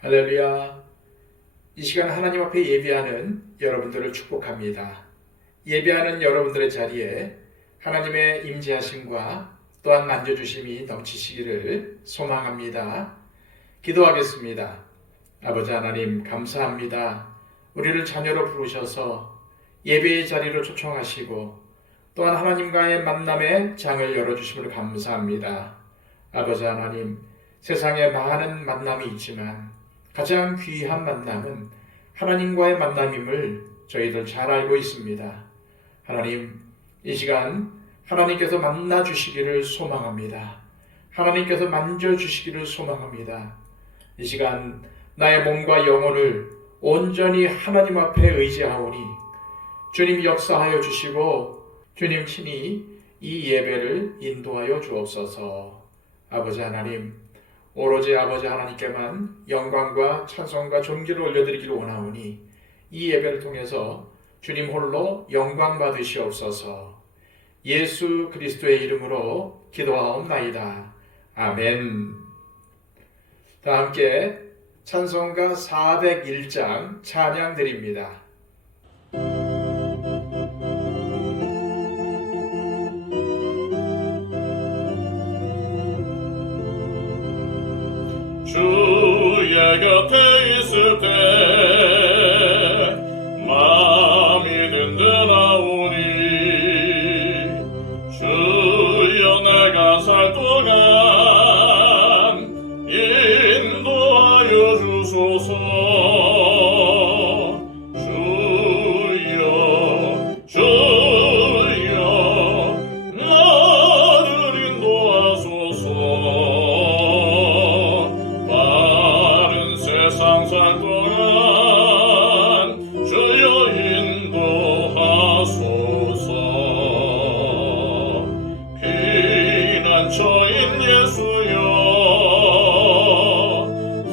할렐루야. 이 시간 하나님 앞에 예배하는 여러분들을 축복합니다. 예배하는 여러분들의 자리에 하나님의 임재하심과 또한 만져주심이 넘치시기를 소망합니다. 기도하겠습니다. 아버지 하나님 감사합니다. 우리를 자녀로 부르셔서 예배의 자리로 초청하시고 또한 하나님과의 만남의 장을 열어주심을 감사합니다. 아버지 하나님, 세상에 많은 만남이 있지만 가장 귀한 만남은 하나님과의 만남임을 저희들 잘 알고 있습니다. 하나님, 이 시간 하나님께서 만나주시기를 소망합니다. 하나님께서 만져주시기를 소망합니다. 이 시간 나의 몸과 영혼을 온전히 하나님 앞에 의지하오니 주님 역사하여 주시고 주님 친히 이 예배를 인도하여 주옵소서. 아버지 하나님, 오로지 아버지 하나님께만 영광과 찬송과 존귀를 올려드리기를 원하오니 이 예배를 통해서 주님 홀로 영광 받으시옵소서. 예수 그리스도의 이름으로 기도하옵나이다. 아멘. 다 함께 찬송가 401장 찬양 드립니다. 주의 곁에 있을 때 마음이 든든하오니 주여 내가 살 동안 인도하여 주소서. 주여 나를 인도하소서. 세상 살 동안 주여 인도하소서. 피난처인 예수여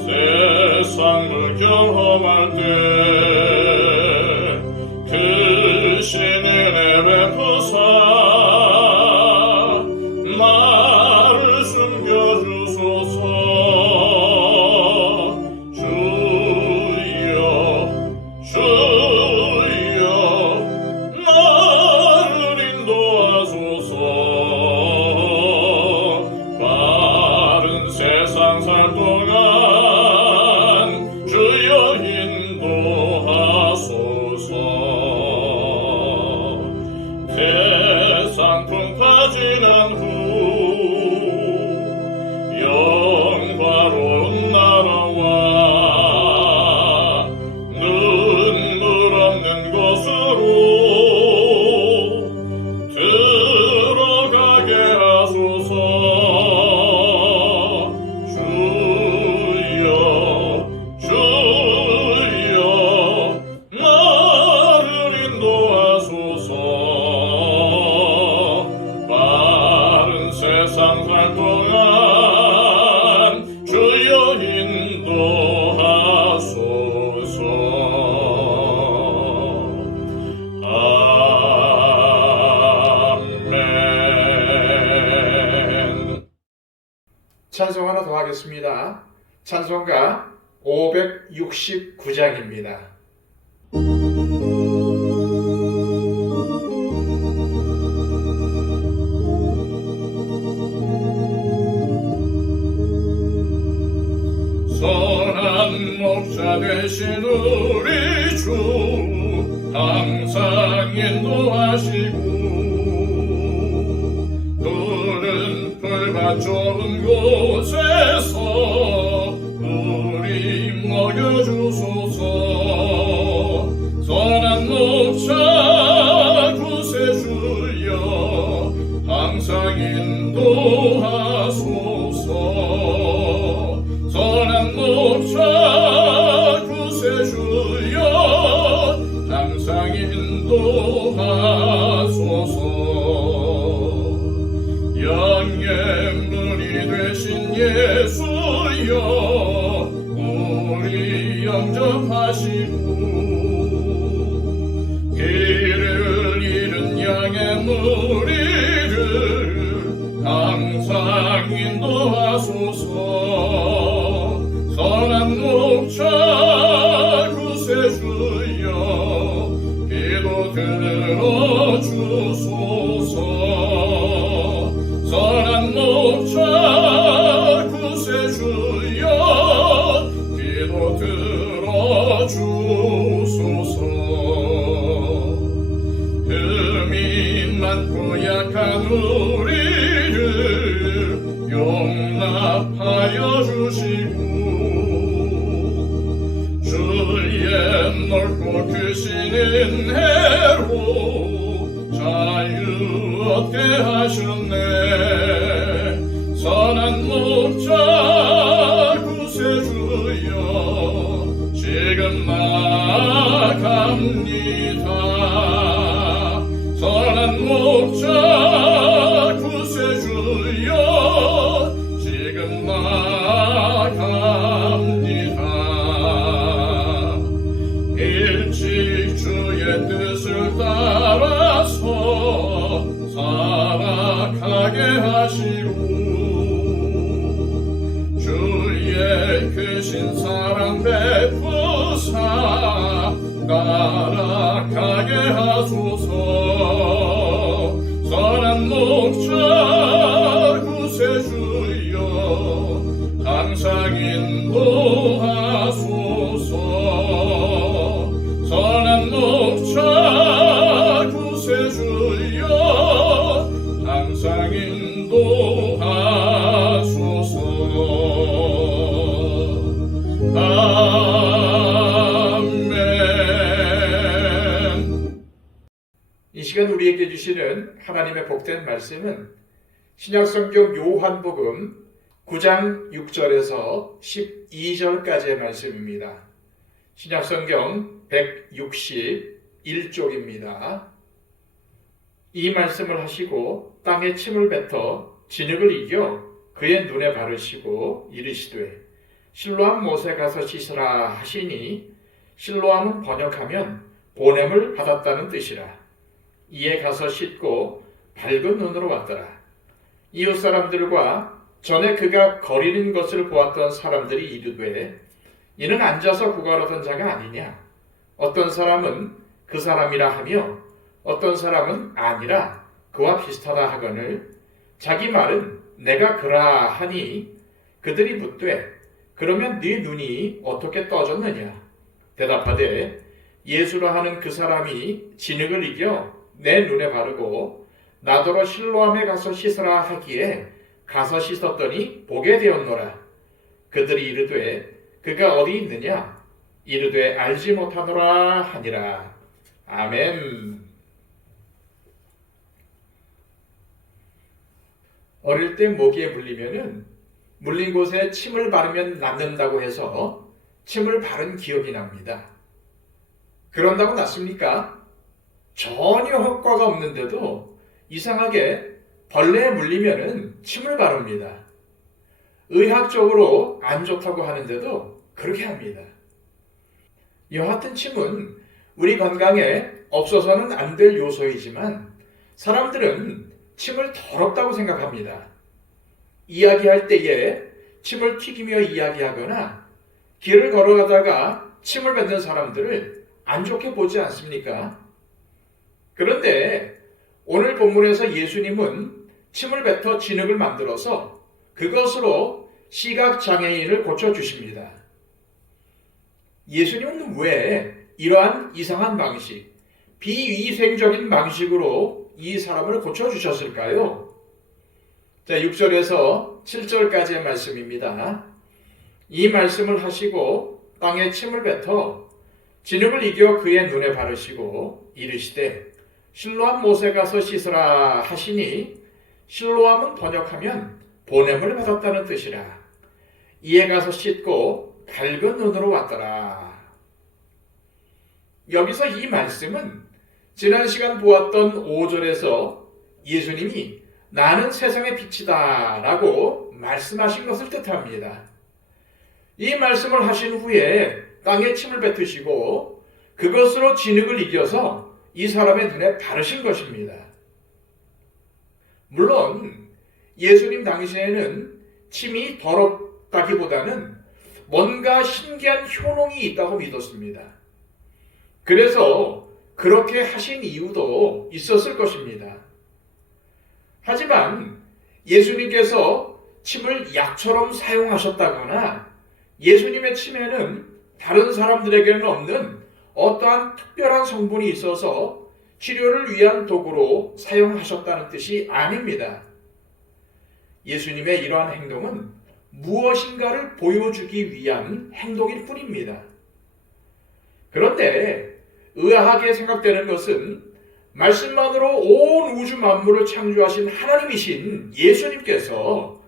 세상을 경험할 때 그 신의 베푸사 나를 숨겨주소서. 세상 살 동안 주여 인도하소서. 태산풍파 지난 후 영화로운 나라와 눈물 없는 곳으로 들어가게 하소서. 세상 살 동안 주여 인도하소서. 아멘. 찬송 하나 더 하겠습니다. 찬송가 569장입니다. 선한 목자 되신 우리 주 항상 인도하시고 푸른 풀밭 좋은 곳에서 우리 먹여주소서. 선한 목자 구세주여 항상 인도하소서. 선한 목자 구세주여 항상 인도하소서. 영예물이 되신 예수여 우리 영접하시고 길을 잃은 양의 무리를 항상 인도하소서. 선한 목자 구세주여 기도 들어주소서 선한 목자 구세주여 기도 들어주소서 흠이 많고 약한 우리를 용납하여 주시고 주의 넓고 크신 은혜로 자유 얻게 하셨네 선한 목자 구세주여 지금 나갑니다 선한 목자 구세주여 지금 나갑니다 일찍 주의 뜻을 따라서 살아가게 하시고 주의 크신 사랑 베푸사 날아가게 하소서 선한 목자 구세주여 항상 인도하소서 선한 목자 구세주여 항상 인도하소서 아멘. 이 시간 우리에게 주시는 하나님의 복된 말씀은 신약성경 요한복음 9장 6절에서 12절까지의 말씀입니다. 신약성경 161쪽입니다. 이 말씀을 하시고 땅에 침을 뱉어 진흙을 이겨 그의 눈에 바르시고 이르시되 실로암 못에 가서 씻으라 하시니 실로암은 번역하면 보냄을 받았다는 뜻이라. 이에 가서 씻고 밝은 눈으로 왔더라. 이웃 사람들과 전에 그가 거리는 것을 보았던 사람들이 이르되 이는 앉아서 구걸하던 자가 아니냐. 어떤 사람은 그 사람이라 하며 어떤 사람은 아니라 그와 비슷하다 하거늘 자기 말은 내가 그라 하니 그들이 묻되 그러면 네 눈이 어떻게 떠졌느냐. 대답하되 예수라 하는 그 사람이 진흙을 이겨 내 눈에 바르고 나더러 실로암에 가서 씻으라 하기에 가서 씻었더니 보게 되었노라. 그들이 이르되 그가 어디 있느냐. 이르되 알지 못하노라 하니라. 아멘. 어릴 때 모기에 물리면은 물린 곳에 침을 바르면 낫는다고 해서 침을 바른 기억이 납니다. 그런다고 낫습니까? 전혀 효과가 없는데도 이상하게 벌레에 물리면은 침을 바릅니다. 의학적으로 안 좋다고 하는데도 그렇게 합니다. 여하튼 침은 우리 건강에 없어서는 안 될 요소이지만 사람들은 침을 더럽다고 생각합니다. 이야기할 때에 침을 튀기며 이야기하거나 길을 걸어가다가 침을 뱉는 사람들을 안 좋게 보지 않습니까? 그런데 오늘 본문에서 예수님은 침을 뱉어 진흙을 만들어서 그것으로 시각장애인을 고쳐주십니다. 예수님은 왜 이러한 이상한 방식, 비위생적인 방식으로 이 사람을 고쳐주셨을까요? 자, 6절에서 7절까지의 말씀입니다. 이 말씀을 하시고 땅에 침을 뱉어 진흙을 이겨 그의 눈에 바르시고 이르시되 실로암 못에 가서 씻으라 하시니 실로암은 번역하면 보냄을 받았다는 뜻이라. 이에 가서 씻고 밝은 눈으로 왔더라. 여기서 이 말씀은 지난 시간 보았던 5절에서 예수님이 나는 세상의 빛이다 라고 말씀하신 것을 뜻합니다. 이 말씀을 하신 후에 땅에 침을 뱉으시고 그것으로 진흙을 이겨서 이 사람의 눈에 바르신 것입니다. 물론 예수님 당시에는 침이 더럽다기보다는 뭔가 신기한 효능이 있다고 믿었습니다. 그래서 그렇게 하신 이유도 있었을 것입니다. 하지만 예수님께서 침을 약처럼 사용하셨다거나 예수님의 침에는 다른 사람들에게는 없는 어떠한 특별한 성분이 있어서 치료를 위한 도구로 사용하셨다는 뜻이 아닙니다. 예수님의 이러한 행동은 무엇인가를 보여주기 위한 행동일 뿐입니다. 그런데 의아하게 생각되는 것은 말씀만으로 온 우주 만물을 창조하신 하나님이신 예수님께서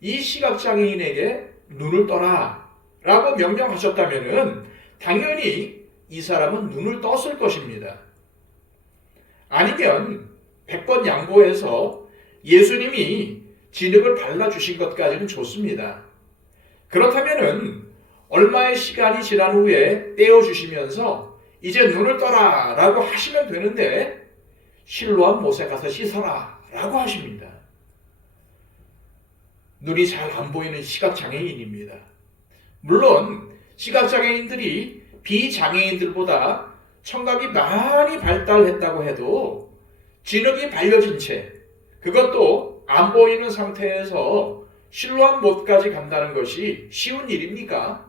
이 시각장애인에게 눈을 떠라 라고 명령하셨다면 당연히 이 사람은 눈을 떴을 것입니다. 아니면 100번 양보해서 예수님이 진흙을 발라주신 것까지는 좋습니다. 그렇다면 얼마의 시간이 지난 후에 떼어주시면서 이제 눈을 떠라 라고 하시면 되는데 실로암 못에 가서 씻어라 라고 하십니다. 눈이 잘 안 보이는 시각장애인입니다. 물론 시각장애인들이 비장애인들보다 청각이 많이 발달했다고 해도 진흙이 발려진 채 그것도 안 보이는 상태에서 실로암 못까지 간다는 것이 쉬운 일입니까?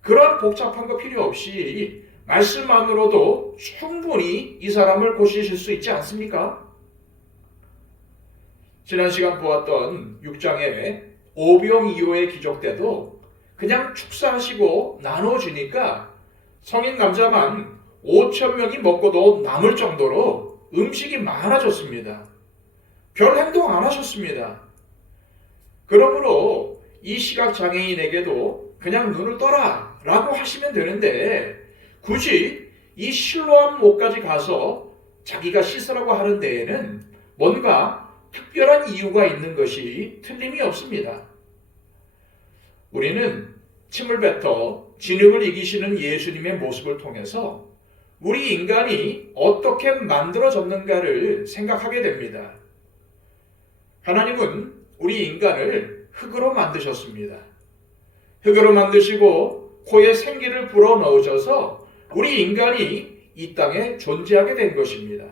그런 복잡한 거 필요 없이 말씀만으로도 충분히 이 사람을 고치실 수 있지 않습니까? 지난 시간 보았던 6장의 오병이어의 기적 때도 그냥 축사하시고 나눠주니까 성인 남자만 5,000명이 먹고도 남을 정도로 음식이 많아졌습니다. 별 행동 안 하셨습니다. 그러므로 이 시각장애인에게도 그냥 눈을 떠라 라고 하시면 되는데 굳이 이 실로암 못까지 가서 자기가 씻으라고 하는 데에는 뭔가 특별한 이유가 있는 것이 틀림이 없습니다. 우리는 침을 뱉어 진흙을 이기시는 예수님의 모습을 통해서 우리 인간이 어떻게 만들어졌는가를 생각하게 됩니다. 하나님은 우리 인간을 흙으로 만드셨습니다. 흙으로 만드시고 코에 생기를 불어넣으셔서 우리 인간이 이 땅에 존재하게 된 것입니다.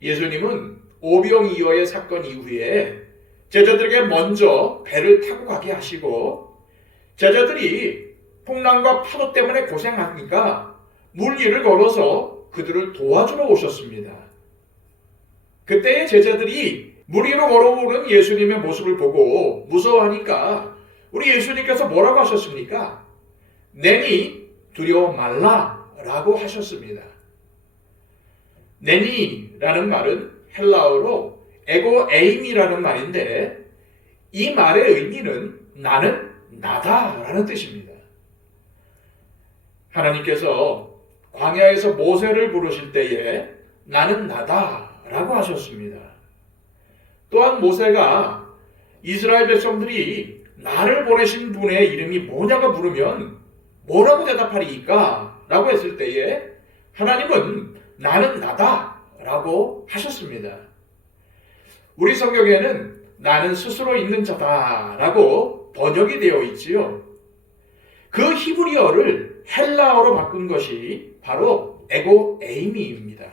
예수님은 오병이어의 사건 이후에 제자들에게 먼저 배를 타고 가게 하시고 제자들이 풍랑과 파도 때문에 고생하니까 물 위를 걸어서 그들을 도와주러 오셨습니다. 그때의 제자들이 물 위로 걸어오는 예수님의 모습을 보고 무서워하니까 우리 예수님께서 뭐라고 하셨습니까? 내니 두려워 말라 라고 하셨습니다. 내니라는 말은 헬라어로 에고에임이라는 말인데 이 말의 의미는 나는 나다라는 뜻입니다. 하나님께서 광야에서 모세를 부르실 때에 나는 나다라고 하셨습니다. 또한 모세가 이스라엘 백성들이 나를 보내신 분의 이름이 뭐냐고 물으면 뭐라고 대답하리이까? 라고 했을 때에 하나님은 나는 나다라고 하셨습니다. 우리 성경에는 나는 스스로 있는 자다라고 번역이 되어 있지요. 그 히브리어를 헬라어로 바꾼 것이 바로 에고에이미입니다.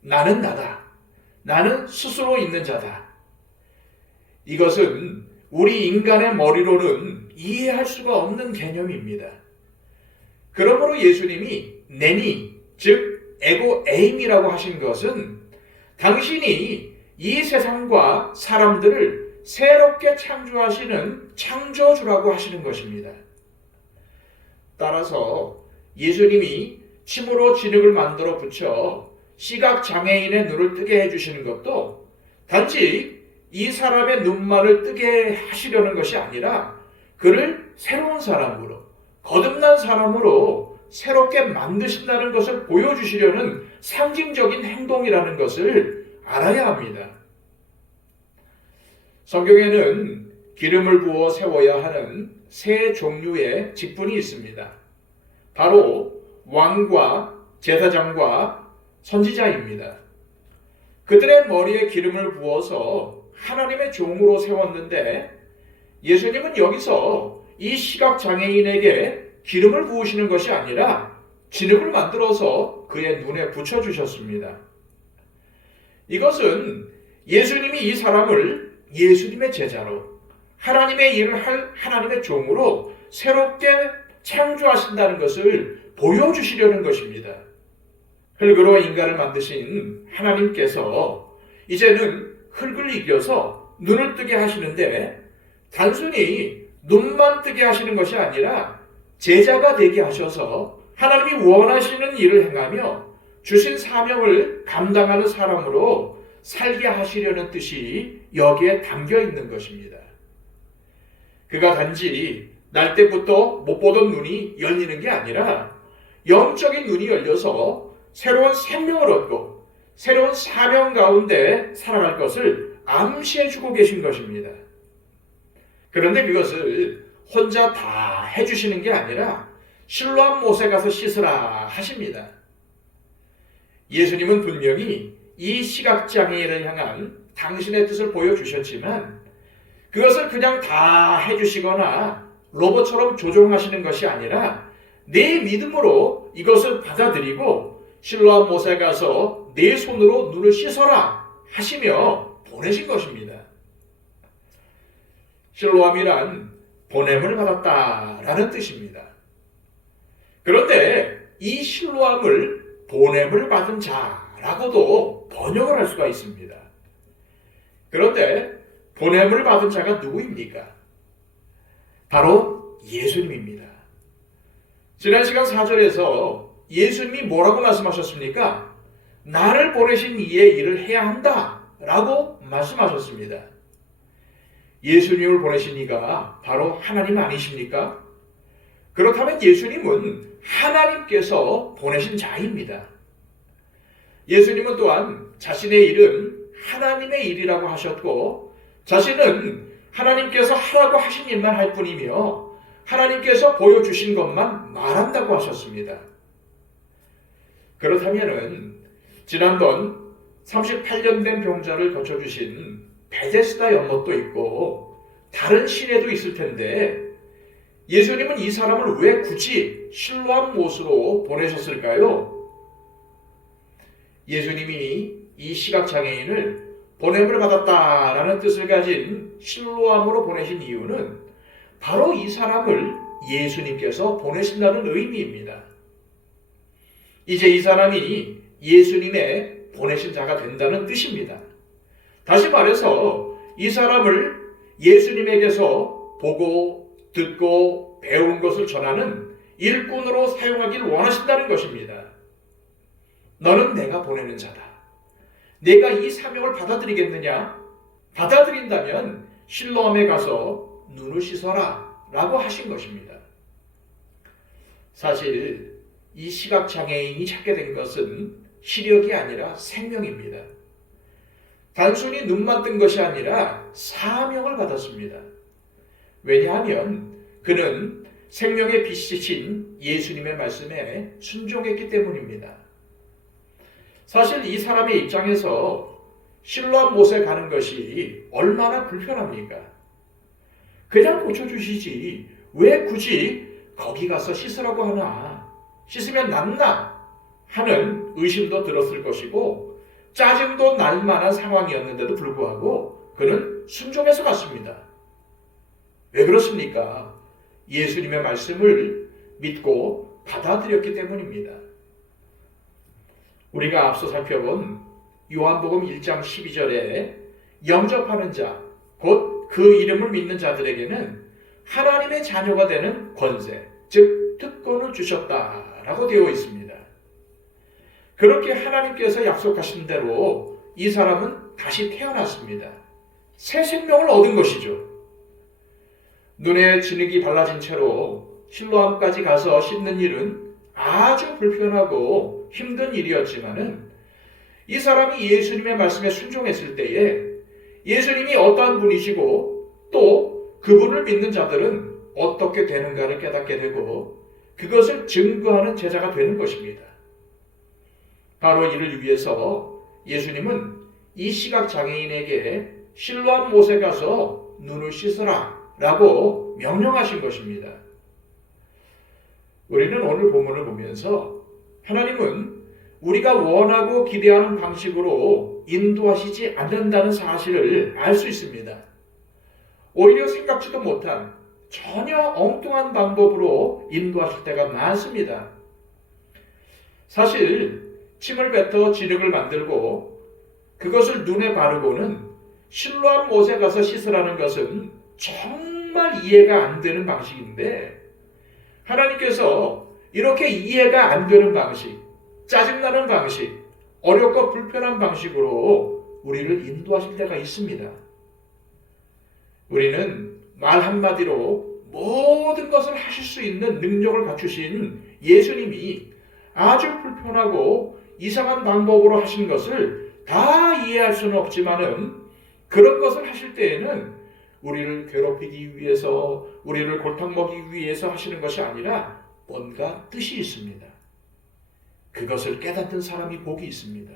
나는 나다. 나는 스스로 있는 자다. 이것은 우리 인간의 머리로는 이해할 수가 없는 개념입니다. 그러므로 예수님이 내니, 즉 에고에임이라고 하신 것은 당신이 이 세상과 사람들을 새롭게 창조하시는 창조주라고 하시는 것입니다. 따라서 예수님이 침으로 진흙을 만들어 붙여 시각장애인의 눈을 뜨게 해주시는 것도 단지 이 사람의 눈만을 뜨게 하시려는 것이 아니라 그를 새로운 사람으로, 거듭난 사람으로 새롭게 만드신다는 것을 보여주시려는 상징적인 행동이라는 것을 알아야 합니다. 성경에는 기름을 부어 세워야 하는 세 종류의 직분이 있습니다. 바로 왕과 제사장과 선지자입니다. 그들의 머리에 기름을 부어서 하나님의 종으로 세웠는데 예수님은 여기서 이 시각장애인에게 기름을 부으시는 것이 아니라 진흙을 만들어서 그의 눈에 붙여주셨습니다. 이것은 예수님이 이 사람을 예수님의 제자로, 하나님의 일을 할 하나님의 종으로 새롭게 창조하신다는 것을 보여주시려는 것입니다. 흙으로 인간을 만드신 하나님께서 이제는 흙을 이겨서 눈을 뜨게 하시는데, 단순히 눈만 뜨게 하시는 것이 아니라 제자가 되게 하셔서 하나님이 원하시는 일을 행하며 주신 사명을 감당하는 사람으로 살게 하시려는 뜻이 여기에 담겨 있는 것입니다. 그가 단지 날 때부터 못 보던 눈이 열리는 게 아니라 영적인 눈이 열려서 새로운 생명을 얻고 새로운 사명 가운데 살아갈 것을 암시해 주고 계신 것입니다. 그런데 그것을 혼자 다 해주시는 게 아니라 실로암 못에 가서 씻으라 하십니다. 예수님은 분명히 이 시각장애인을 향한 당신의 뜻을 보여주셨지만 그것을 그냥 다 해주시거나 로봇처럼 조종하시는 것이 아니라 내 믿음으로 이것을 받아들이고 실로암 못에 가서 내 손으로 눈을 씻어라 하시며 보내신 것입니다. 실로암이란 보냄을 받았다라는 뜻입니다. 그런데 이 실로암을 보냄을 받은 자라고도 번역을 할 수가 있습니다. 그런데 보냄을 받은 자가 누구입니까? 바로 예수님입니다. 지난 시간 4절에서 예수님이 뭐라고 말씀하셨습니까? 나를 보내신 이의 일을 해야 한다 라고 말씀하셨습니다. 예수님을 보내신 이가 바로 하나님 아니십니까? 그렇다면 예수님은 하나님께서 보내신 자입니다. 예수님은 또한 자신의 일은 하나님의 일이라고 하셨고 자신은 하나님께서 하라고 하신 일만 할 뿐이며 하나님께서 보여주신 것만 말한다고 하셨습니다. 그렇다면 지난번 38년 된 병자를 고쳐주신 베데스다 연못도 있고 다른 시내도 있을 텐데 예수님은 이 사람을 왜 굳이 실로암 못으로 보내셨을까요? 예수님이 이 시각장애인을 보냄을 받았다라는 뜻을 가진 실로암으로 보내신 이유는 바로 이 사람을 예수님께서 보내신다는 의미입니다. 이제 이 사람이 예수님의 보내신 자가 된다는 뜻입니다. 다시 말해서 이 사람을 예수님에게서 보고 듣고 배운 것을 전하는 일꾼으로 사용하길 원하신다는 것입니다. 너는 내가 보내는 자다. 내가 이 사명을 받아들이겠느냐? 받아들인다면 실로암에 가서 눈을 씻어라 라고 하신 것입니다. 사실 이 시각장애인이 찾게 된 것은 시력이 아니라 생명입니다. 단순히 눈만 뜬 것이 아니라 사명을 받았습니다. 왜냐하면 그는 생명의 빛이신 예수님의 말씀에 순종했기 때문입니다. 사실 이 사람의 입장에서 실로암 못에 가는 것이 얼마나 불편합니까? 그냥 고쳐주시지 왜 굳이 거기 가서 씻으라고 하나? 씻으면 낫나? 하는 의심도 들었을 것이고 짜증도 날 만한 상황이었는데도 불구하고 그는 순종해서 갔습니다. 왜 그렇습니까? 예수님의 말씀을 믿고 받아들였기 때문입니다. 우리가 앞서 살펴본 요한복음 1장 12절에 영접하는 자, 곧 그 이름을 믿는 자들에게는 하나님의 자녀가 되는 권세, 즉 특권을 주셨다라고 되어 있습니다. 그렇게 하나님께서 약속하신 대로 이 사람은 다시 태어났습니다. 새 생명을 얻은 것이죠. 눈에 진흙이 발라진 채로 실로암까지 가서 씻는 일은 아주 불편하고 힘든 일이었지만은 이 사람이 예수님의 말씀에 순종했을 때에 예수님이 어떠한 분이시고 또 그분을 믿는 자들은 어떻게 되는가를 깨닫게 되고 그것을 증거하는 제자가 되는 것입니다. 바로 이를 위해서 예수님은 이 시각장애인에게 실로암 못에 가서 눈을 씻으라 라고 명령하신 것입니다. 우리는 오늘 본문을 보면서 하나님은 우리가 원하고 기대하는 방식으로 인도하시지 않는다는 사실을 알 수 있습니다. 오히려 생각지도 못한 전혀 엉뚱한 방법으로 인도하실 때가 많습니다. 사실 침을 뱉어 진흙을 만들고 그것을 눈에 바르고는 실로암 못에 가서 씻으라는 것은 정말 이해가 안 되는 방식인데, 하나님께서 이렇게 이해가 안 되는 방식, 짜증나는 방식, 어렵고 불편한 방식으로 우리를 인도하실 때가 있습니다. 우리는 말 한마디로 모든 것을 하실 수 있는 능력을 갖추신 예수님이 아주 불편하고 이상한 방법으로 하신 것을 다 이해할 수는 없지만은, 그런 것을 하실 때에는 우리를 괴롭히기 위해서, 우리를 골탕 먹이기 위해서 하시는 것이 아니라 뭔가 뜻이 있습니다. 그것을 깨닫는 사람이 복이 있습니다.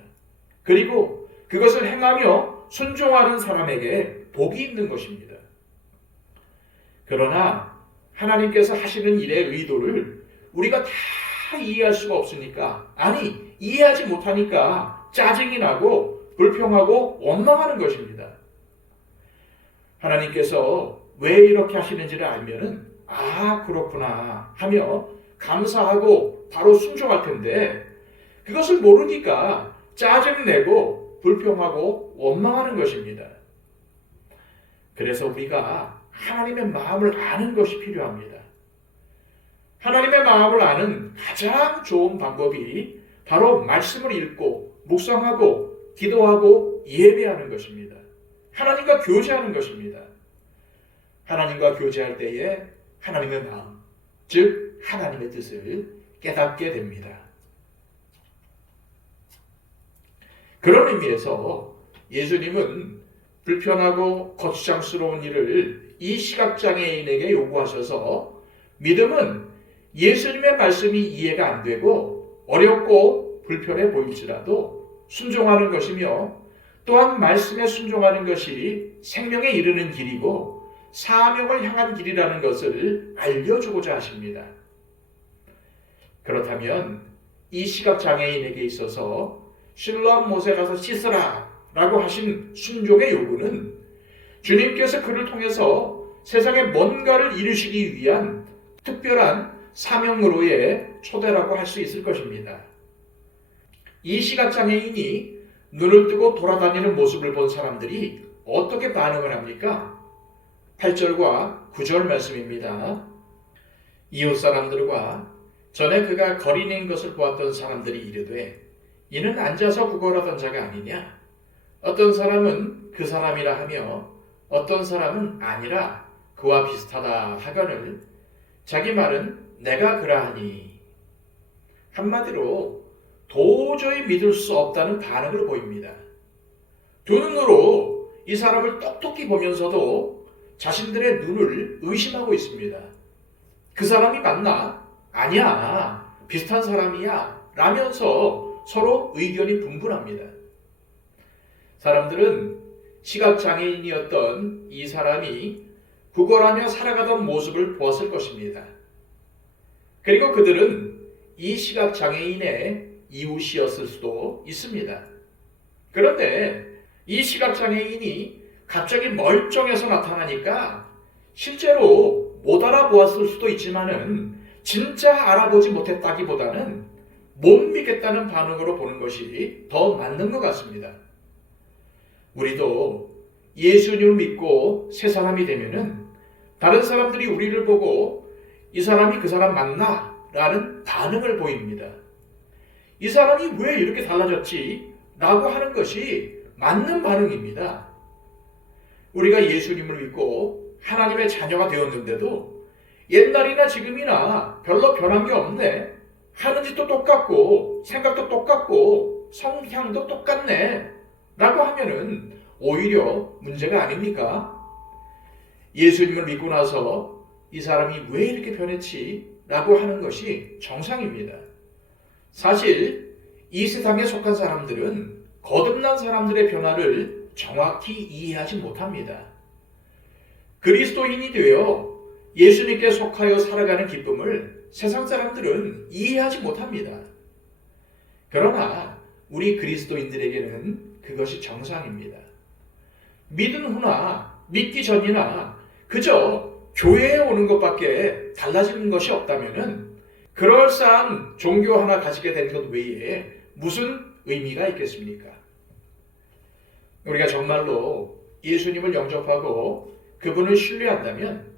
그리고 그것을 행하며 순종하는 사람에게 복이 있는 것입니다. 그러나 하나님께서 하시는 일의 의도를 우리가 다 이해할 수가 없으니까, 아니 이해하지 못하니까 짜증이 나고 불평하고 원망하는 것입니다. 하나님께서 왜 이렇게 하시는지를 알면은 아 그렇구나 하며 감사하고 바로 순종할 텐데, 그것을 모르니까 짜증내고 불평하고 원망하는 것입니다. 그래서 우리가 하나님의 마음을 아는 것이 필요합니다. 하나님의 마음을 아는 가장 좋은 방법이 바로 말씀을 읽고 묵상하고 기도하고 예배하는 것입니다. 하나님과 교제하는 것입니다. 하나님과 교제할 때에 하나님의 마음, 즉 하나님의 뜻을 깨닫게 됩니다. 그런 의미에서 예수님은 불편하고 거추장스러운 일을 이 시각장애인에게 요구하셔서, 믿음은 예수님의 말씀이 이해가 안 되고 어렵고 불편해 보일지라도 순종하는 것이며, 또한 말씀에 순종하는 것이 생명에 이르는 길이고 사명을 향한 길이라는 것을 알려주고자 하십니다. 그렇다면 이 시각장애인에게 있어서 실로암 못에 가서 씻으라 라고 하신 순종의 요구는 주님께서 그를 통해서 세상에 뭔가를 이루시기 위한 특별한 사명으로의 초대라고 할 수 있을 것입니다. 이 시각장애인이 눈을 뜨고 돌아다니는 모습을 본 사람들이 어떻게 반응을 합니까? 8절과 9절 말씀입니다. 이웃 사람들과 전에 그가 거린인 것을 보았던 사람들이 이르되, 이는 앉아서 구걸하던 자가 아니냐? 어떤 사람은 그 사람이라 하며 어떤 사람은 아니라 그와 비슷하다 하거늘 자기 말은 내가 그러하니. 한마디로 도저히 믿을 수 없다는 반응을 보입니다. 두 눈으로 이 사람을 똑똑히 보면서도 자신들의 눈을 의심하고 있습니다. 그 사람이 맞나? 아니야, 비슷한 사람이야 라면서 서로 의견이 분분합니다. 사람들은 시각장애인이었던 이 사람이 구걸하며 살아가던 모습을 보았을 것입니다. 그리고 그들은 이 시각장애인의 이웃이었을 수도 있습니다. 그런데 이 시각장애인이 갑자기 멀쩡해서 나타나니까 실제로 못 알아보았을 수도 있지만은 진짜 알아보지 못했다기보다는 못 믿겠다는 반응으로 보는 것이 더 맞는 것 같습니다. 우리도 예수님을 믿고 새 사람이 되면은 다른 사람들이 우리를 보고 이 사람이 그 사람 맞나? 라는 반응을 보입니다. 이 사람이 왜 이렇게 달라졌지? 라고 하는 것이 맞는 반응입니다. 우리가 예수님을 믿고 하나님의 자녀가 되었는데도 옛날이나 지금이나 별로 변한 게 없네. 하는 짓도 똑같고 생각도 똑같고 성향도 똑같네. 라고 하면은 오히려 문제가 아닙니까? 예수님을 믿고 나서 이 사람이 왜 이렇게 변했지? 라고 하는 것이 정상입니다. 사실 이 세상에 속한 사람들은 거듭난 사람들의 변화를 정확히 이해하지 못합니다. 그리스도인이 되어 예수님께 속하여 살아가는 기쁨을 세상 사람들은 이해하지 못합니다. 그러나 우리 그리스도인들에게는 그것이 정상입니다. 믿은 후나 믿기 전이나 그저 교회에 오는 것밖에 달라지는 것이 없다면 그럴싸한 종교 하나 가지게 된 것 외에 무슨 의미가 있겠습니까? 우리가 정말로 예수님을 영접하고 그분을 신뢰한다면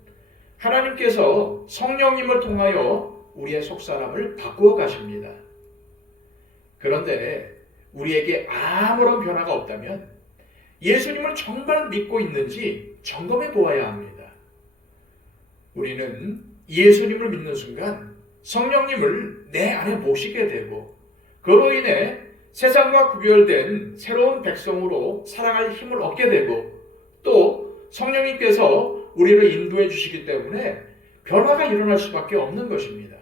하나님께서 성령님을 통하여 우리의 속사람을 바꾸어 가십니다. 그런데 우리에게 아무런 변화가 없다면 예수님을 정말 믿고 있는지 점검해 보아야 합니다. 우리는 예수님을 믿는 순간 성령님을 내 안에 모시게 되고 그로 인해 세상과 구별된 새로운 백성으로 살아갈 힘을 얻게 되고 또 성령님께서 우리를 인도해 주시기 때문에 변화가 일어날 수밖에 없는 것입니다.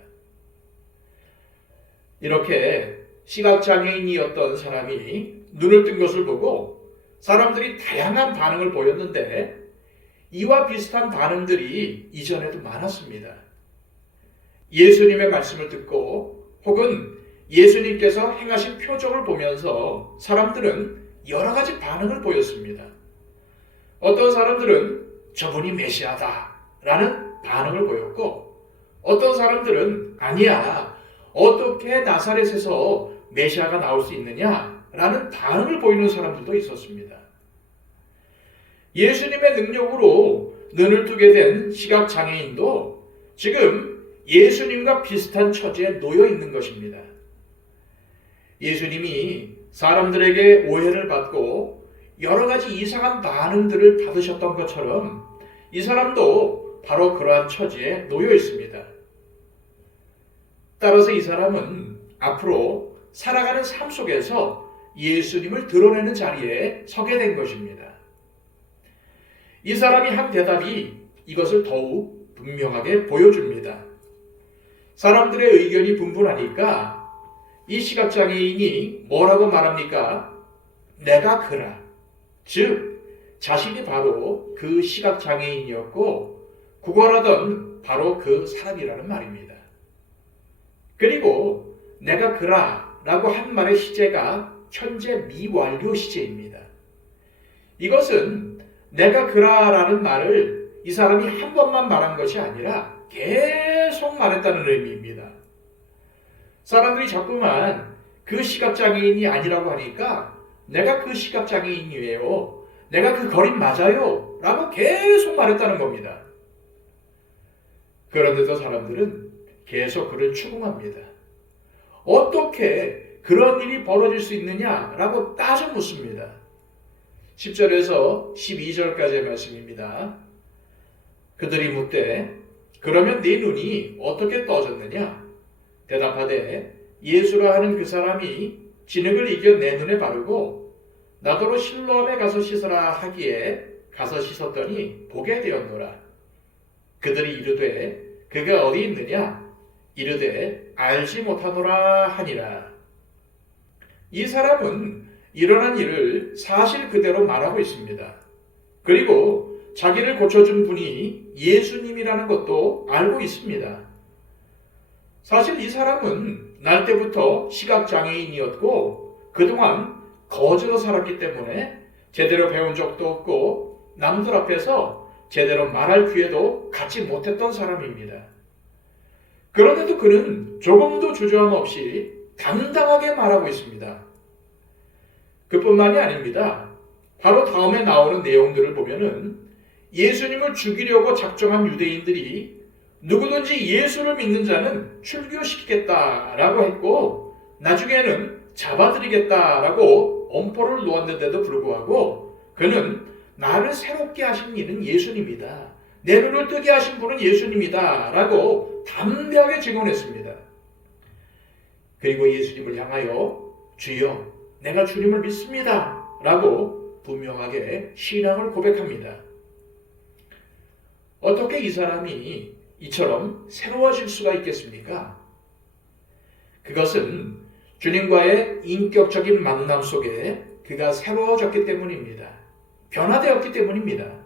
이렇게 시각장애인이었던 사람이 눈을 뜬 것을 보고 사람들이 다양한 반응을 보였는데 이와 비슷한 반응들이 이전에도 많았습니다. 예수님의 말씀을 듣고 혹은 예수님께서 행하신 표적을 보면서 사람들은 여러 가지 반응을 보였습니다. 어떤 사람들은 저분이 메시아다 라는 반응을 보였고 어떤 사람들은 아니야 어떻게 나사렛에서 메시아가 나올 수 있느냐 라는 반응을 보이는 사람들도 있었습니다. 예수님의 능력으로 눈을 뜨게 된 시각장애인도 지금 예수님과 비슷한 처지에 놓여 있는 것입니다. 예수님이 사람들에게 오해를 받고 여러 가지 이상한 반응들을 받으셨던 것처럼 이 사람도 바로 그러한 처지에 놓여 있습니다. 따라서 이 사람은 앞으로 살아가는 삶 속에서 예수님을 드러내는 자리에 서게 된 것입니다. 이 사람이 한 대답이 이것을 더욱 분명하게 보여줍니다. 사람들의 의견이 분분하니까 이 시각장애인이 뭐라고 말합니까? 내가 그라. 즉 자신이 바로 그 시각장애인이었고 구걸하던 바로 그 사람이라는 말입니다. 그리고 내가 그라 라고 한 말의 시제가 현재 미완료 시제입니다. 이것은 내가 그라 라는 말을 이 사람이 한 번만 말한 것이 아니라 계속 말했다는 의미입니다. 사람들이 자꾸만 그 시각장애인이 아니라고 하니까 내가 그 시각장애인이에요. 내가 그 거린 맞아요. 라고 계속 말했다는 겁니다. 그런데도 사람들은 계속 그를 추궁합니다. 어떻게 그런 일이 벌어질 수 있느냐라고 따져 묻습니다. 10절에서 12절까지의 말씀입니다. 그들이 묻되 그러면 네 눈이 어떻게 떠졌느냐? 대답하되 예수라 하는 그 사람이 진흙을 이겨 내 눈에 바르고 나더러 실로암에 가서 씻으라 하기에 가서 씻었더니 보게 되었노라. 그들이 이르되 그가 어디 있느냐? 이르되 알지 못하노라 하니라. 이 사람은 일어난 일을 사실 그대로 말하고 있습니다. 그리고 자기를 고쳐준 분이 예수님이라는 것도 알고 있습니다. 사실 이 사람은 날 때부터 시각장애인이었고 그동안 거지로 살았기 때문에 제대로 배운 적도 없고 남들 앞에서 제대로 말할 기회도 갖지 못했던 사람입니다. 그런데도 그는 조금도 주저함 없이 당당하게 말하고 있습니다. 그뿐만이 아닙니다. 바로 다음에 나오는 내용들을 보면은 예수님을 죽이려고 작정한 유대인들이 누구든지 예수를 믿는 자는 출교시키겠다라고 했고 나중에는 잡아들이겠다라고 엄포를 놓았는데도 불구하고 그는 나를 새롭게 하신 이는 예수님이다. 내 눈을 뜨게 하신 분은 예수님이다 라고 담대하게 증언했습니다. 그리고 예수님을 향하여 주여 내가 주님을 믿습니다 라고 분명하게 신앙을 고백합니다. 어떻게 이 사람이 이처럼 새로워질 수가 있겠습니까? 그것은 주님과의 인격적인 만남 속에 그가 새로워졌기 때문입니다. 변화되었기 때문입니다.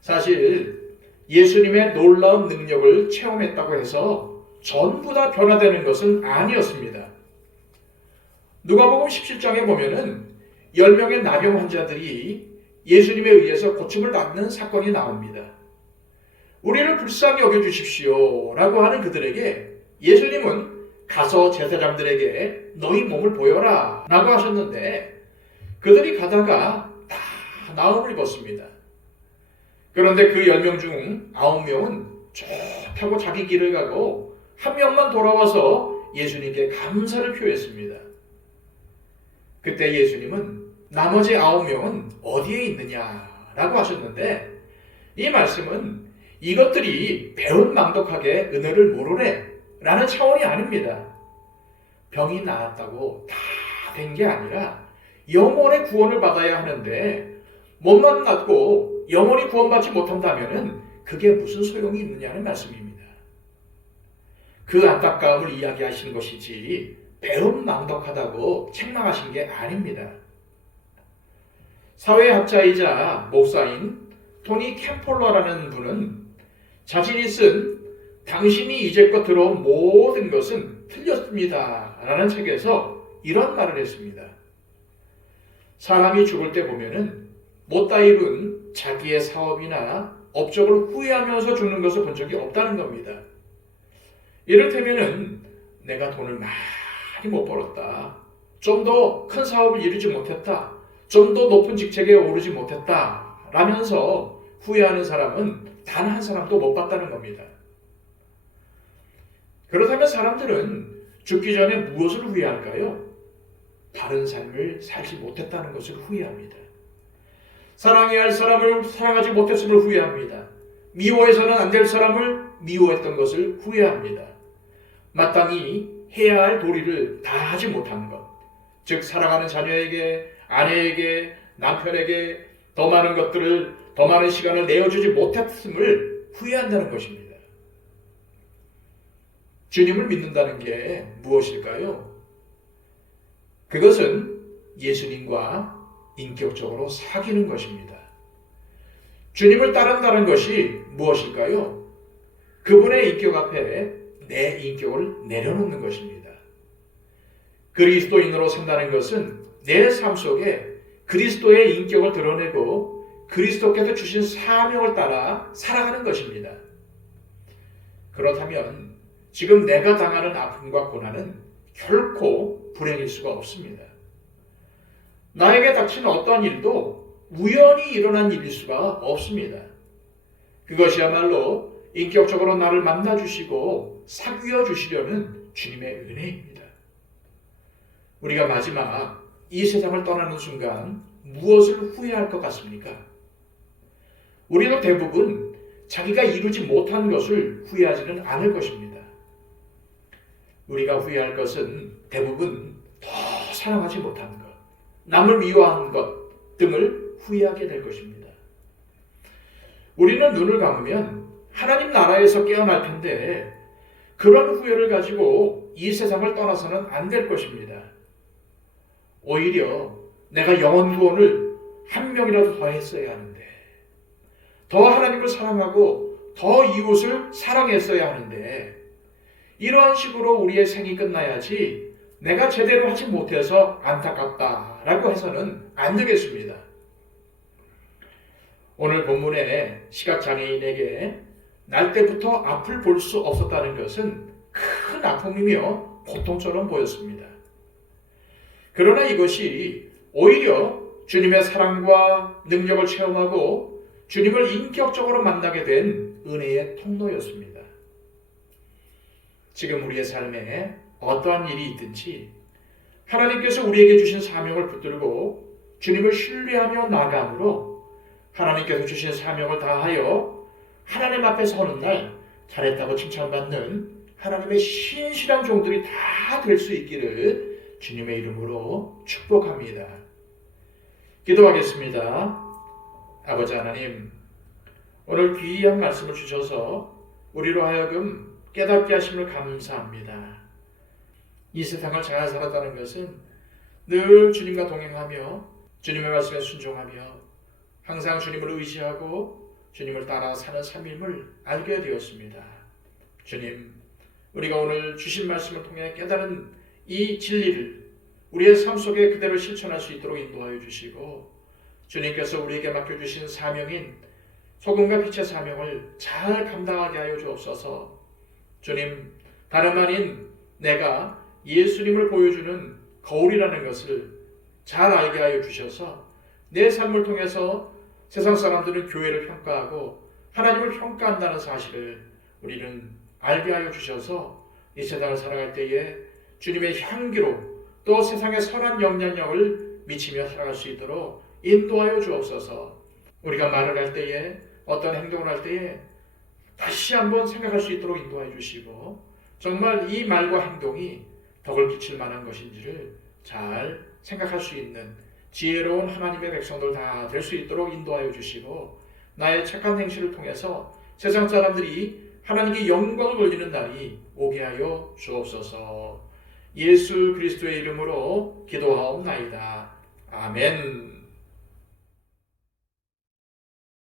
사실 예수님의 놀라운 능력을 체험했다고 해서 전부 다 변화되는 것은 아니었습니다. 누가복음 17장에 보면은 10명의 나병 환자들이 예수님에 의해서 고침을 받는 사건이 나옵니다. 우리를 불쌍히 여겨주십시오 라고 하는 그들에게 예수님은 가서 제사장들에게 너희 몸을 보여라 라고 하셨는데 그들이 가다가 다 나음을 입었습니다. 그런데 그 10명 중 9명은 좋다고 자기 길을 가고 한 명만 돌아와서 예수님께 감사를 표했습니다. 그때 예수님은 나머지 9명은 어디에 있느냐라고 하셨는데 이 말씀은 이것들이 배은망덕하게 은혜를 모르래 라는 차원이 아닙니다. 병이 나았다고 다 된 게 아니라 영혼의 구원을 받아야 하는데 몸만 낫고 영혼이 구원받지 못한다면 그게 무슨 소용이 있느냐는 말씀입니다. 그 안타까움을 이야기하신 것이지 배은망덕하다고 책망하신 게 아닙니다. 사회학자이자 목사인 토니 캠폴러라는 분은 자신이 쓴 당신이 이제껏 들어온 모든 것은 틀렸습니다 라는 책에서 이런 말을 했습니다. 사람이 죽을 때 보면은 못다 입은 자기의 사업이나 업적을 후회하면서 죽는 것을 본 적이 없다는 겁니다. 이를테면은 내가 돈을 많이 못 벌었다. 좀 더 큰 사업을 이루지 못했다. 좀 더 높은 직책에 오르지 못했다. 라면서 후회하는 사람은 단 한 사람도 못 봤다는 겁니다. 그렇다면 사람들은 죽기 전에 무엇을 후회할까요? 바른 삶을 살지 못했다는 것을 후회합니다. 사랑해야 할 사람을 사랑하지 못했음을 후회합니다. 미워해서는 안 될 사람을 미워했던 것을 후회합니다. 마땅히 해야 할 도리를 다 하지 못한 것, 즉 사랑하는 자녀에게, 아내에게, 남편에게 더 많은 것들을, 더 많은 시간을 내어주지 못했음을 후회한다는 것입니다. 주님을 믿는다는 게 무엇일까요? 그것은 예수님과 인격적으로 사귀는 것입니다. 주님을 따른다는 것이 무엇일까요? 그분의 인격 앞에 내 인격을 내려놓는 것입니다. 그리스도인으로 산다는 것은 내 삶 속에 그리스도의 인격을 드러내고 그리스도께서 주신 사명을 따라 살아가는 것입니다. 그렇다면 지금 내가 당하는 아픔과 고난은 결코 불행일 수가 없습니다. 나에게 닥친 어떠한 일도 우연히 일어난 일일 수가 없습니다. 그것이야말로 인격적으로 나를 만나주시고 사귀어 주시려는 주님의 은혜입니다. 우리가 마지막 이 세상을 떠나는 순간 무엇을 후회할 것 같습니까? 우리도 대부분 자기가 이루지 못한 것을 후회하지는 않을 것입니다. 우리가 후회할 것은 대부분 더 사랑하지 못한 것, 남을 미워하는 것 등을 후회하게 될 것입니다. 우리는 눈을 감으면 하나님 나라에서 깨어날 텐데 그런 후회를 가지고 이 세상을 떠나서는 안 될 것입니다. 오히려 내가 영혼 구원을 한 명이라도 더 했어야 하는데, 더 하나님을 사랑하고 더 이웃을 사랑했어야 하는데, 이러한 식으로 우리의 생이 끝나야지 내가 제대로 하지 못해서 안타깝다라고 해서는 안 되겠습니다. 오늘 본문에 시각장애인에게 날 때부터 앞을 볼 수 없었다는 것은 큰 아픔이며 고통처럼 보였습니다. 그러나 이것이 오히려 주님의 사랑과 능력을 체험하고 주님을 인격적으로 만나게 된 은혜의 통로였습니다. 지금 우리의 삶에 어떠한 일이 있든지 하나님께서 우리에게 주신 사명을 붙들고 주님을 신뢰하며 나아감으로 하나님께서 주신 사명을 다하여 하나님 앞에 서는 날 잘했다고 칭찬받는 하나님의 신실한 종들이 다 될 수 있기를 주님의 이름으로 축복합니다. 기도하겠습니다. 아버지 하나님, 오늘 귀한 말씀을 주셔서 우리로 하여금 깨닫게 하심을 감사합니다. 이 세상을 잘 살았다는 것은 늘 주님과 동행하며 주님의 말씀에 순종하며 항상 주님을 의지하고 주님을 따라 사는 삶임을 알게 되었습니다. 주님, 우리가 오늘 주신 말씀을 통해 깨달은 이 진리를 우리의 삶 속에 그대로 실천할 수 있도록 인도하여 주시고, 주님께서 우리에게 맡겨주신 사명인 소금과 빛의 사명을 잘 감당하게 하여 주옵소서. 주님, 다름 아닌 내가 예수님을 보여주는 거울이라는 것을 잘 알게 하여 주셔서 내 삶을 통해서 세상 사람들은 교회를 평가하고 하나님을 평가한다는 사실을 우리는 알게 하여 주셔서 이 세상을 살아갈 때에 주님의 향기로 또 세상에 선한 영향력을 미치며 살아갈 수 있도록 인도하여 주옵소서. 우리가 말을 할 때에 어떤 행동을 할 때에 다시 한번 생각할 수 있도록 인도하여 주시고, 정말 이 말과 행동이 덕을 끼칠 만한 것인지를 잘 생각할 수 있는 지혜로운 하나님의 백성들 다 될 수 있도록 인도하여 주시고, 나의 착한 행실을 통해서 세상 사람들이 하나님께 영광을 돌리는 날이 오게 하여 주옵소서. 예수 그리스도의 이름으로 기도하옵나이다. 아멘.